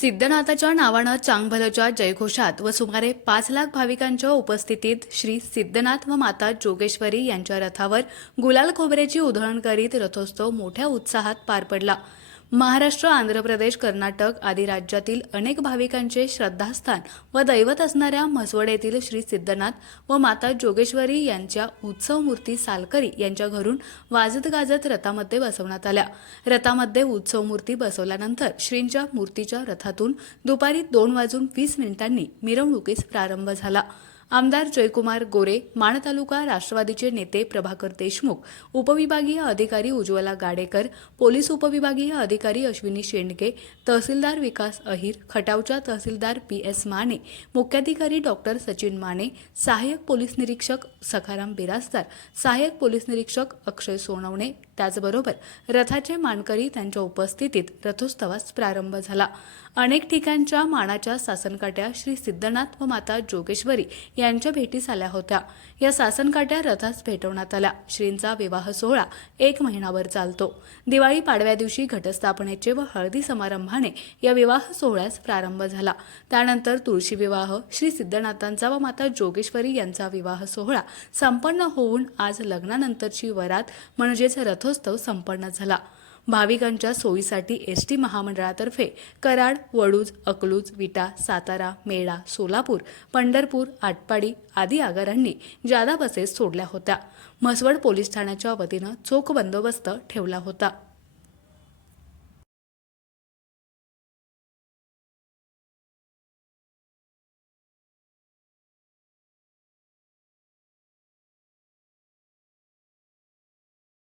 सिद्धनाथाच्या नावानं चांगभलच्या जयघोषात व सुमारे 5 लाख भाविकांच्या उपस्थितीत श्री सिद्धनाथ व माता जोगेश्वरी यांच्या रथावर गुलाल खोबऱ्याची उधळण करीत रथोत्सव मोठ्या उत्साहात पार पडला। महाराष्ट्र, आंध्र प्रदेश, कर्नाटक आदी राज्यातील अनेक भाविकांचे श्रद्धास्थान व दैवत असणाऱ्या म्हसवड येथील श्री सिद्धनाथ व माता जोगेश्वरी यांच्या उत्सव मूर्ती सालकरी यांच्या घरून वाजत गाजत रथामध्ये बसवण्यात आल्या। रथामध्ये उत्सव मूर्ती बसवल्यानंतर श्रींच्या मूर्तीच्या रथातून दुपारी 2:20 मिरवणुकीस प्रारंभ झाला। आमदार जयकुमार गोरे, माण तालुका राष्ट्रवादीचे नेते प्रभाकर देशमुख, उपविभागीय अधिकारी उज्ज्वला गाडेकर, पोलीस उपविभागीय अधिकारी अश्विनी शेंडके, तहसीलदार विकास अहिर, खटावच्या तहसीलदार PS माने, मुख्याधिकारी डॉक्टर सचिन माने, सहाय्यक पोलीस निरीक्षक सखाराम बिराजदार, सहाय्यक पोलीस निरीक्षक अक्षय सोनवणे, त्याचबरोबर रथाचे मानकरी त्यांच्या उपस्थितीत रथोत्सवास प्रारंभ झाला। अनेक ठिकाणच्या मानाच्या सासनकाठ्या श्री सिद्धनाथ व माता जोगेश्वरी यांच्या भेटीस आल्या होत्या। या सासनकाठ्या रथास भेटवण्यात आल्या। श्रींचा विवाह सोहळा 1 महिनाभर चालतो। दिवाळी पाडव्या दिवशी घटस्थापनेचे व हळदी समारंभाने या विवाह सोहळ्यास प्रारंभ झाला। त्यानंतर तुळशी विवाह, श्री सिद्धनाथांचा व माता जोगेश्वरी यांचा विवाह सोहळा संपन्न होऊन आज लग्नानंतरची वरात म्हणजेच रथोत्सव संपन्न झाला। भाविकांच्या सोयीसाठी एसटी महामंडळातर्फे कराड, वडूज, अकलूज, विटा, सातारा, मेळा, सोलापूर, पंढरपूर, आटपाडी आदी आगारांनी जादा बसेस सोडल्या होत्या। म्हसवड पोलीस ठाण्याच्या वतीनं चोख बंदोबस्त ठेवला होता।